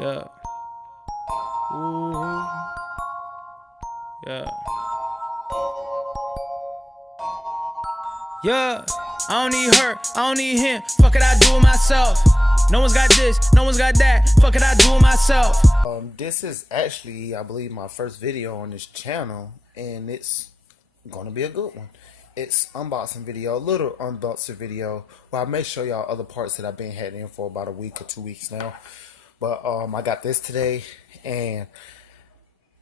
Yeah. Ooh. Yeah. Yeah. I don't need her. I don't need him. Fuck it, I do it myself. No one's got this. No one's got that. Fuck it, I do it myself. This is actually, I believe, my first video on this channel, and it's gonna be a good one. It's unboxing video, a little unboxing video. Well, I may show y'all other parts that I've been heading in for about a week or 2 weeks now. But I got this today, and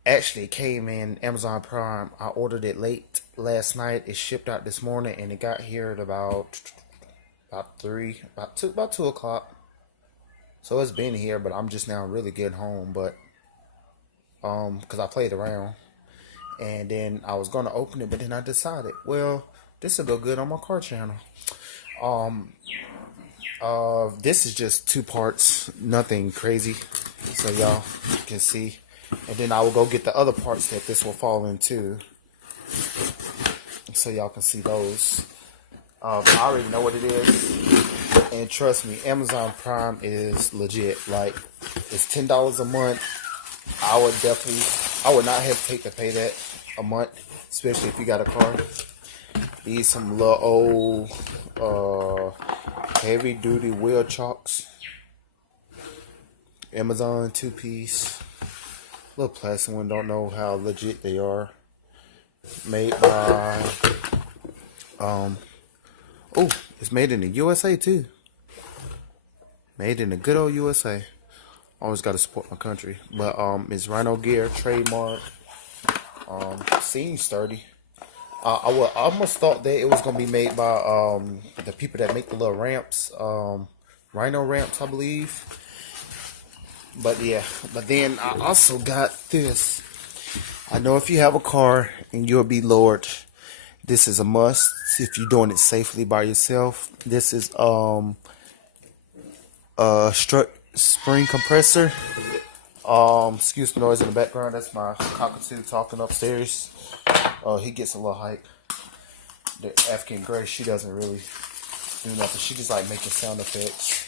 actually it came in Amazon Prime. I ordered it late last night. It shipped out this morning, and it got here at about 2 o'clock. So it's been here, but I'm just now really getting home. But because I played around, and then I was gonna open it, but then I decided, well, this will go good on my car channel. This is just 2 parts, nothing crazy, so y'all can see. And then I will go get the other parts that this will fall into, so y'all can see those. I already know what it is, and trust me, Amazon Prime is legit. Like, it's $10 a month. I would not hesitate to pay that a month, especially if you got a car. These some little old heavy duty wheel chocks. Amazon 2-piece. Little plastic one, don't know how legit they are. Made by oh, it's made in the USA too. Made in the good old USA. Always gotta support my country. But it's Rhino Gear, trademark. Seems sturdy. I almost thought that it was gonna be made by the people that make the little ramps, Rhino ramps, I believe. But yeah, but then I also got this. I know if you have a car and you'll be lowered, this is a must if you're doing it safely by yourself. This is strut spring compressor. Excuse the noise in the background. That's my cockatoo talking upstairs. He gets a little hype. The African Gray, she doesn't really do nothing. She just like making sound effects.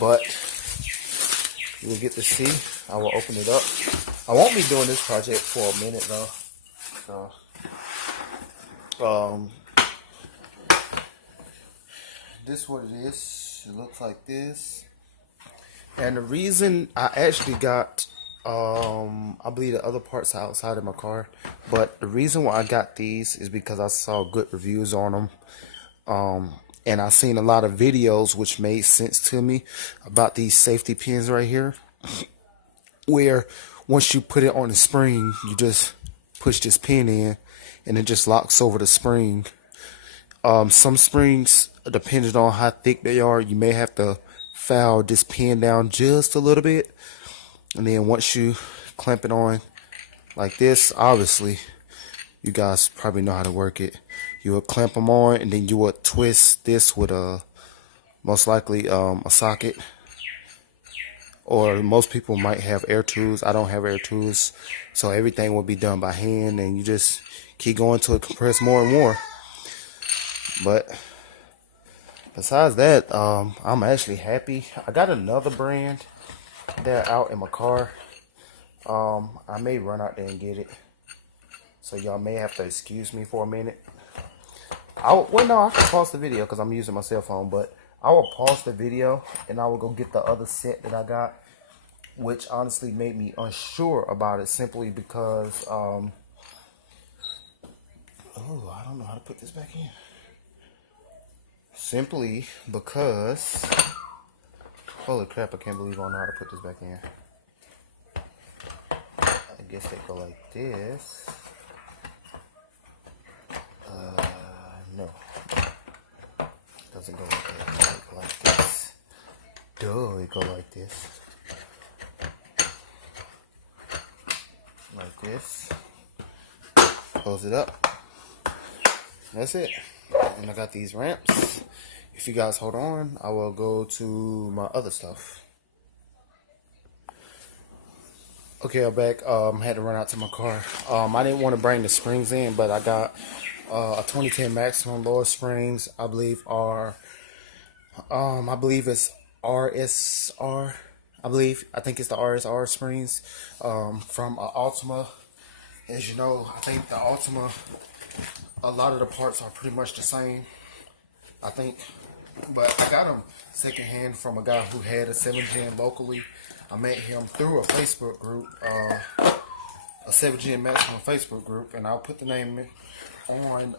But you'll get to see. I will open it up. I won't be doing this project for a minute though. So, this is what it is. It looks like this. And the reason I actually got, I believe the other parts are outside of my car, but the reason why I got these is because I saw good reviews on them. And I seen a lot of videos which made sense to me about these safety pins right here, where once you put it on the spring, you just push this pin in and it just locks over the spring. Some springs, depending on how thick they are, you may have to file this pin down just a little bit, and then once you clamp it on like this, obviously you guys probably know how to work it. You will clamp them on, and then you will twist this with a most likely a socket, or most people might have air tools. I don't have air tools, so everything will be done by hand, and you just keep going till it compress more and more. But besides that, I'm actually happy. I got another brand that out in my car. I may run out there and get it, so y'all may have to excuse me for a minute. Well, no, I can pause the video because I'm using my cell phone, but I will pause the video and I will go get the other set that I got, which honestly made me unsure about it simply because, oh, I don't know how to put this back in. Simply because, holy crap, I can't believe I don't know how to put this back in. I guess they go like this. No. It doesn't go like that. It go like this. Duh, it go like this. Like this. Close it up. That's it. And I got these ramps. If you guys hold on, I will go to my other stuff. Okay, I'm back. Had to run out to my car. I didn't want to bring the springs in, but I got a 2010 Maximum lower springs. I believe are, I believe it's RSR. I believe. I think it's the RSR springs from Altima. As you know, I think the Altima, a lot of the parts are pretty much the same, I think. But I got them secondhand from a guy who had a 7-gen locally. I met him through a Facebook group, a 7-gen Maximum Facebook group, and I'll put the name on.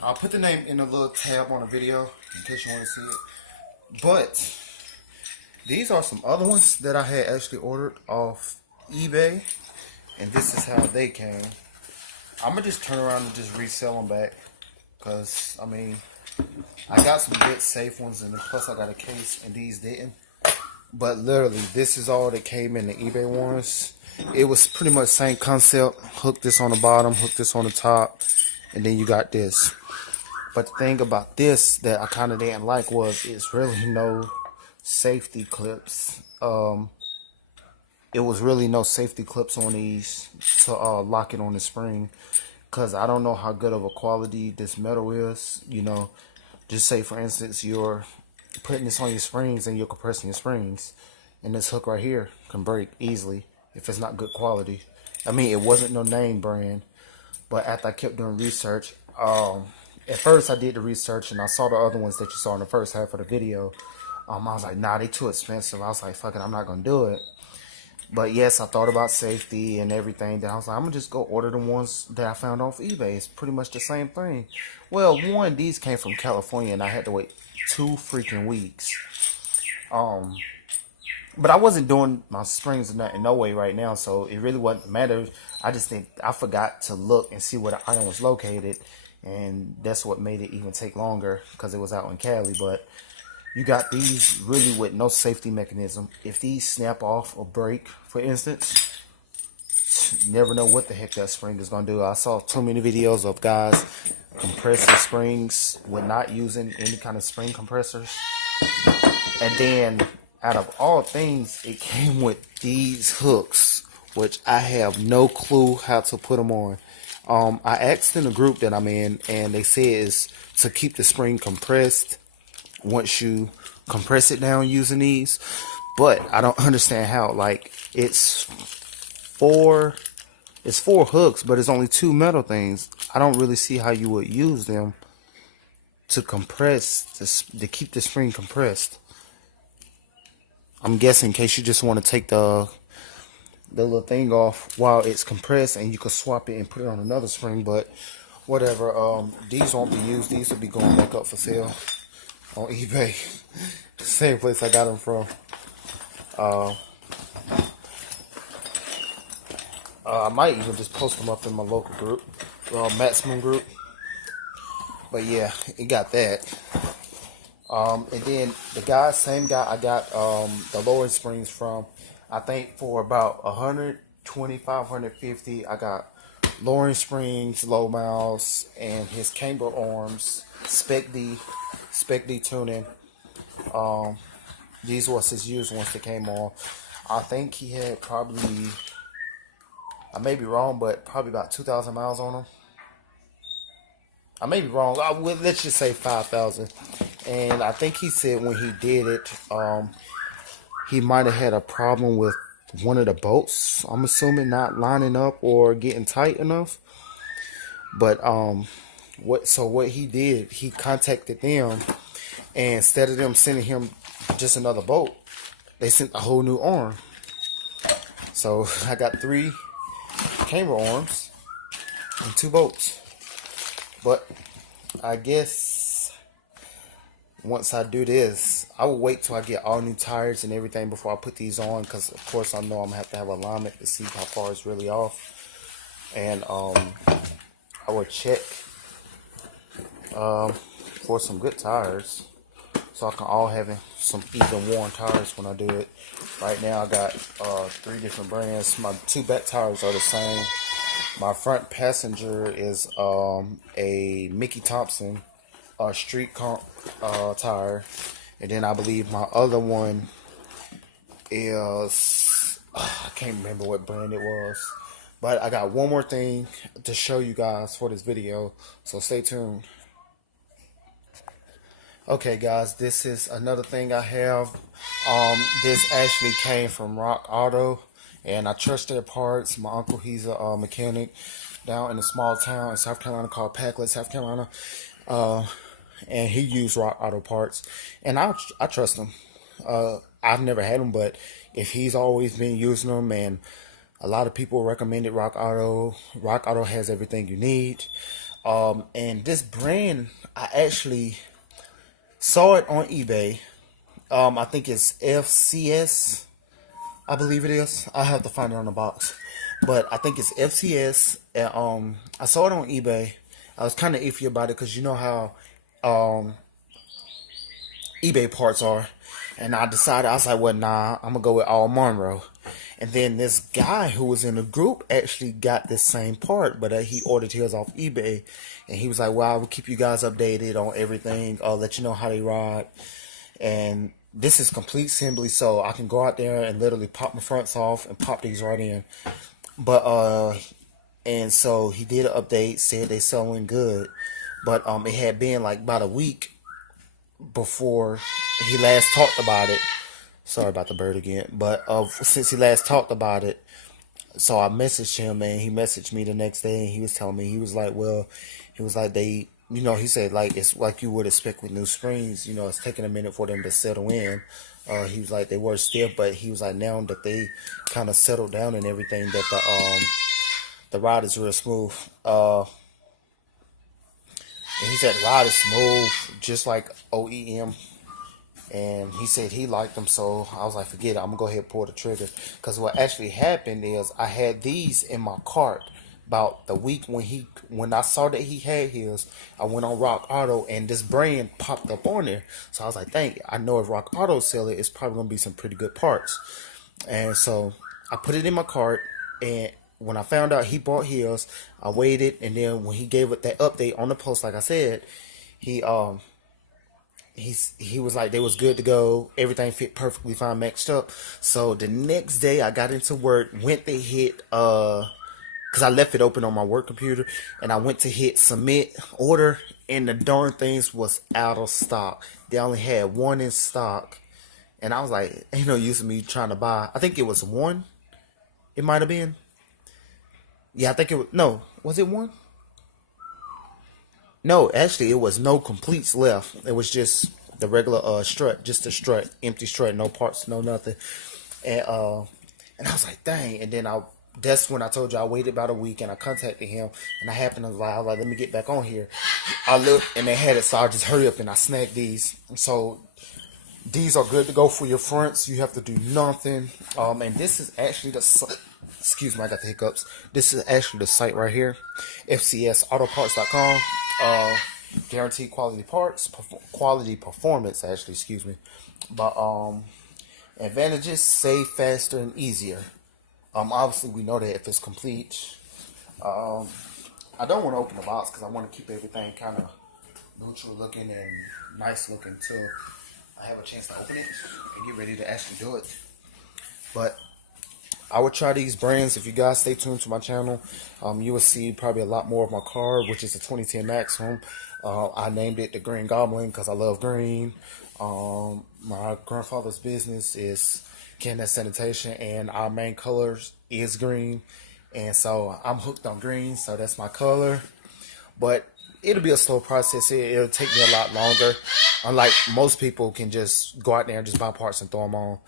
I'll put the name in a little tab on the video in case you want to see it. But these are some other ones that I had actually ordered off eBay, and this is how they came. I'm gonna just turn around and just resell them back, cause I mean, I got some good safe ones, and then plus I got a case, and these didn't. But literally, this is all that came in the eBay ones. It was pretty much the same concept. Hook this on the bottom, hook this on the top, and then you got this. But the thing about this that I kind of didn't like was it's really no safety clips. It was really no safety clips on these to lock it on the spring, because I don't know how good of a quality this metal is. You know, just say for instance you're putting this on your springs and you're compressing your springs, and this hook right here can break easily if it's not good quality. I mean, it wasn't no name brand, but after I kept doing research, at first I did the research and I saw the other ones that you saw in the first half of the video. I was like, nah, they too expensive. I was like, fuck it, I'm not gonna do it. But yes, I thought about safety and everything. Then I was like, I'm gonna just go order the ones that I found off eBay. It's pretty much the same thing. Well, one, these came from California and I had to wait 2 freaking weeks. But I wasn't doing my springs in no way right now, so it really wasn't matter. I just think I forgot to look and see where the iron was located, and that's what made it even take longer, because it was out in Cali. But you got these really with no safety mechanism. If these snap off or break, for instance, you never know what the heck that spring is going to do. I saw too many videos of guys compressing springs with not using any kind of spring compressors. And then, out of all things, it came with these hooks, which I have no clue how to put them on. I asked in the group that I'm in, and they said it's to keep the spring compressed once you compress it down using these. But I don't understand how. Like, it's four hooks, but it's only 2 metal things. I don't really see how you would use them to compress this, to keep the spring compressed. I'm guessing in case you just want to take the little thing off while it's compressed, and you can swap it and put it on another spring. But whatever. These won't be used. These will be going back up for sale on eBay. The same place I got them from. I might even just post them up in my local group, Maximum group. But yeah, it got that. And then the same guy I got the lowering springs from, I think for about 125, 150, I got lowering springs, low miles, and his camber arms, Spec D tuning. These was his used ones that came on. I think he had probably, I may be wrong, but probably about 2,000 miles on them. I may be wrong. Let's just say 5,000. And I think he said when he did it, he might have had a problem with one of the bolts. I'm assuming not lining up or getting tight enough. But what he did, he contacted them, and instead of them sending him just another bolt, they sent a whole new arm. So I got 3 camber arms and 2 bolts. But I guess once I do this, I will wait till I get all new tires and everything before I put these on, because of course I know I'm gonna have to have alignment to see how far it's really off. And I will check for some good tires, so I can all have some even worn tires when I do it. Right now I got 3 different brands. My 2 back tires are the same. My front passenger is a Mickey Thompson street comp tire, and then I believe my other one is I can't remember what brand it was. But I got one more thing to show you guys for this video, so stay tuned. Okay guys, this is another thing I have. This actually came from Rock Auto, and I trust their parts. My uncle, he's a mechanic down in a small town in South Carolina called Packlet, South Carolina. Uh, and he used Rock Auto parts, and I trust him. I've never had them, but if he's always been using them, and a lot of people recommended Rock Auto. Rock Auto has everything you need. And this brand, I actually saw it on eBay. I think it's FCS. I believe it is. I have to find it on the box, but I think it's FCS. And, I saw it on eBay. I was kind of iffy about it because you know how um, eBay parts are, and I decided I was like, well, nah, I'm gonna go with All Monroe. And then this guy who was in the group actually got this same part, but he ordered his off eBay, and he was like, well, I will keep you guys updated on everything. I'll let you know how they ride. And this is complete assembly, so I can go out there and literally pop my fronts off and pop these right in. But and so he did an update, said they selling good, but it had been like about a week before he last talked about it. Sorry about the bird again, but since he last talked about it, so I messaged him, and he messaged me the next day, and he was telling me, he was like, well, he was like, they, he said, like, it's like you would expect with new springs, it's taking a minute for them to settle in. He was like, they were stiff, but he was like, now that they kind of settled down and everything, that the ride is real smooth. And he said the ride is smooth, just like OEM. And he said he liked them, so I was like, forget it, I'm gonna go ahead and pull the trigger. Because what actually happened is I had these in my cart about the week when I saw that he had his. I went on Rock Auto, and this brand popped up on there. So I was like, dang, I know if Rock Auto sell it, it's probably gonna be some pretty good parts. And so I put it in my cart, and when I found out he bought his, I waited, and then when he gave it that update on the post, like I said, he was like, they was good to go, everything fit perfectly fine, matched up. So the next day I got into work, went to hit because I left it open on my work computer, and I went to hit submit order, and the darn things was out of stock. They only had one in stock, and I was like, ain't no use of me trying to buy. I think it was one. It might have been. Yeah, I think it was. No, was it one? No, actually, it was no completes left. It was just the regular strut, just a strut, empty strut, no parts, no nothing. And I was like, dang. And then that's when I told you I waited about a week, and I contacted him, and I was like, let me get back on here. I looked, and they had it, so I just hurry up and I snagged these. So these are good to go for your fronts. You have to do nothing. And this is actually excuse me, I got the hiccups. This is actually the site right here, FCSAutoparts.com. Guaranteed quality parts, quality performance, actually, excuse me. But advantages: save faster and easier. Obviously we know that if it's complete. I don't want to open the box because I want to keep everything kind of neutral looking and nice looking till I have a chance to open it and get ready to actually do it. But I would try these brands. If you guys stay tuned to my channel, you will see probably a lot more of my car, which is a 2010 Maximum. I named it the Green Goblin because I love green. My grandfather's business is Canada Sanitation, and our main colors is green. And so I'm hooked on green, so that's my color. But it'll be a slow process. It'll take me a lot longer. Unlike most people can just go out there and just buy parts and throw them on.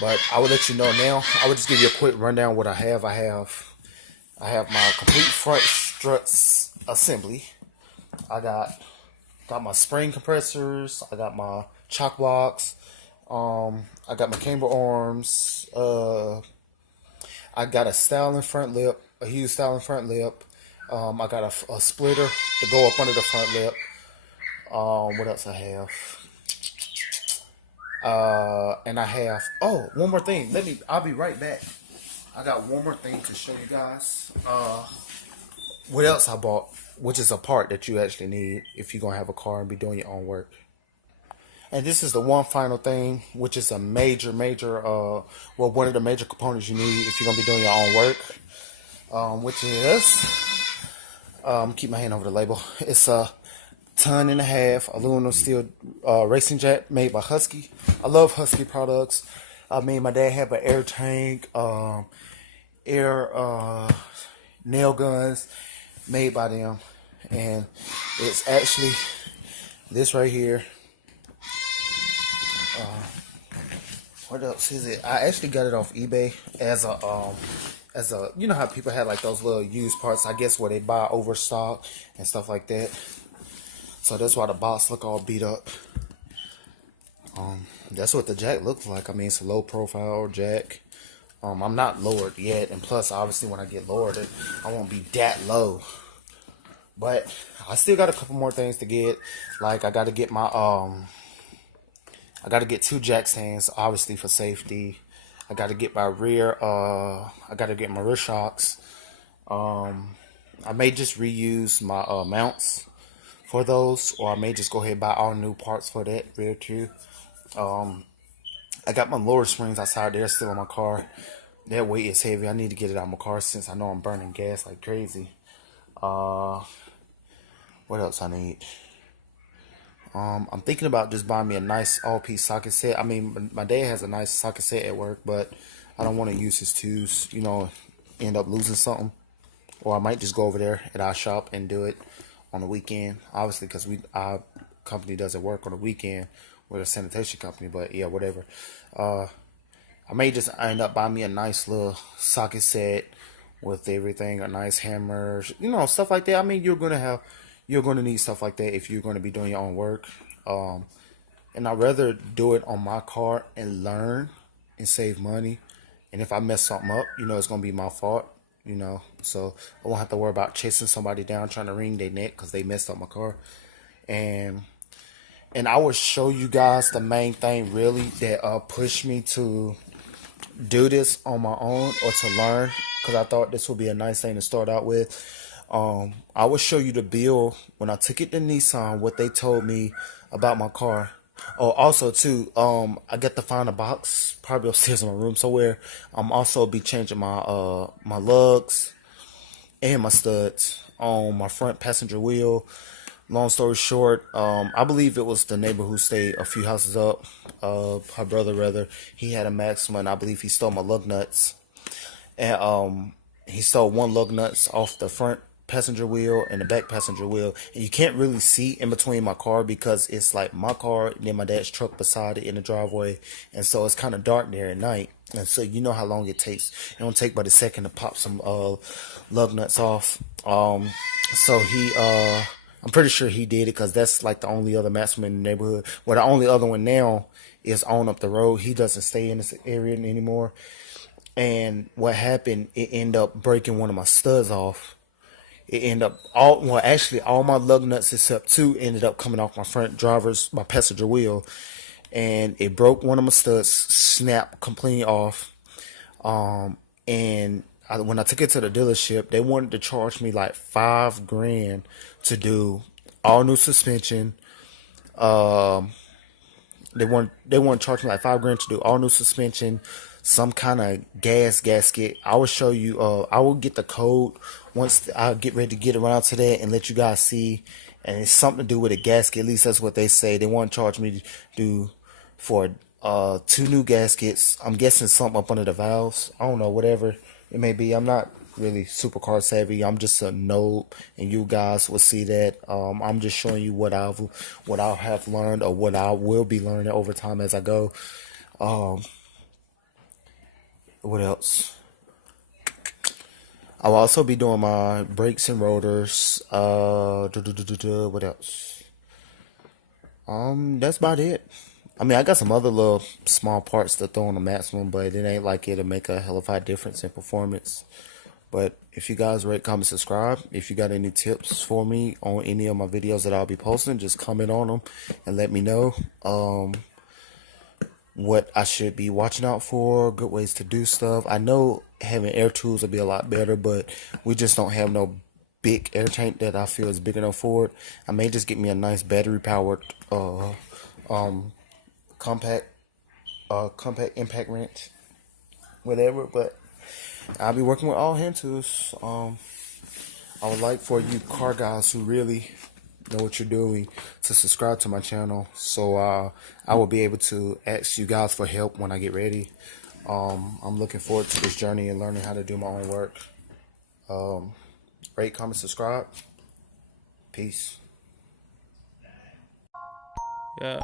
But I will let you know now. I will just give you a quick rundown of what I have. I have my complete front struts assembly. I got my spring compressors. I got my chock blocks. I got my camber arms. I got a styling front lip, a huge styling front lip. I got a splitter to go up under the front lip. What else I have? And I have, one more thing. I'll be right back. I got one more thing to show you guys. What else I bought, which is a part that you actually need if you're going to have a car and be doing your own work. And this is the one final thing, which is a major, one of the major components you need if you're going to be doing your own work. Which is, keep my hand over the label. It's a 1.5 ton aluminum steel racing jack made by Husky. I love Husky products. I mean, my dad had an air tank, air nail guns made by them, and it's actually this right here. What else is it? I actually got it off eBay as a you know how people have like those little used parts, I guess, where they buy overstock and stuff like that. So that's why the box look all beat up. That's what the jack looks like. I mean, it's a low profile jack. I'm not lowered yet, and plus, obviously, when I get lowered, I won't be that low. But I still got a couple more things to get. Like I got to get my I got to get 2 jack stands, obviously for safety. I got to get my rear. I got to get my rear shocks. I may just reuse my mounts for those, or I may just go ahead and buy all new parts for that rear too. I got my lower springs outside there still in my car. That weight is heavy. I need to get it out of my car since I know I'm burning gas like crazy. What else I need? I'm thinking about just buying me a nice all-piece socket set. I mean, my dad has a nice socket set at work, but I don't want to use his tools, you know, end up losing something. Or I might just go over there at our shop and do it on the weekend. Obviously, because our company doesn't work on the weekend. We're a sanitation company, but yeah, whatever. I may just end up buying me a nice little socket set with everything, a nice hammer, you know, stuff like that. I mean, you're gonna need stuff like that if you're gonna be doing your own work. And I'd rather do it on my car and learn and save money. And if I mess something up, you know, it's gonna be my fault, you know. So I won't have to worry about chasing somebody down trying to wring their neck because they messed up my car. And I will show you guys the main thing really that pushed me to do this on my own or to learn, because I thought this would be a nice thing to start out with. I will show you the bill when I took it to Nissan, what they told me about my car. Oh, also too, I got to find a box probably upstairs in my room somewhere. I'm also be changing my my lugs and my studs on my front passenger wheel. Long story short, I believe it was the neighbor who stayed a few houses up. Her brother, rather, he had a Maxima, and I believe he stole my lug nuts. And he stole 1 lug nuts off the front passenger wheel and the back passenger wheel. And you can't really see in between my car because it's like my car and then my dad's truck beside it in the driveway. And so it's kind of dark there at night. And so you know how long it takes. It don't take but a second to pop some lug nuts off. So he I'm pretty sure he did it because that's like the only other Maxima in the neighborhood. Well, the only other one now is on up the road. He doesn't stay in this area anymore. And what happened, it ended up breaking one of my studs off. It ended up, all my lug nuts except 2 ended up coming off my passenger wheel. And it broke one of my studs, snapped completely off. And when I took it to the dealership, they wanted to charge me like $5,000 to do all new suspension. They want to charge me like $5,000 to do all new suspension, some kind of gas gasket. I will show you. I will get the code once I get ready to get around to that and let you guys see. And it's something to do with a gasket. At least that's what they say. They want to charge me to do for 2 new gaskets. I'm guessing something up under the valves. I don't know, whatever it may be. I'm not really super car savvy. I'm just a noob, and you guys will see that. I'm just showing you what I have learned or what I will be learning over time as I go. What else? I will also be doing my brakes and rotors. What else? That's about it. I mean, I got some other little small parts to throw on the Maxima, but it ain't like it'll make a hell of a difference in performance. But if you guys rate, comment, subscribe. If you got any tips for me on any of my videos that I'll be posting, just comment on them and let me know what I should be watching out for, good ways to do stuff. I know having air tools would be a lot better, but we just don't have no big air tank that I feel is big enough for it. I may just get me a nice battery powered compact impact wrench, whatever. But I'll be working with all hand tools. I would like for you car guys who really know what you're doing to subscribe to my channel, so I will be able to ask you guys for help when I get ready. I'm looking forward to this journey and learning how to do my own work. Rate, comment, subscribe. Peace. Yeah.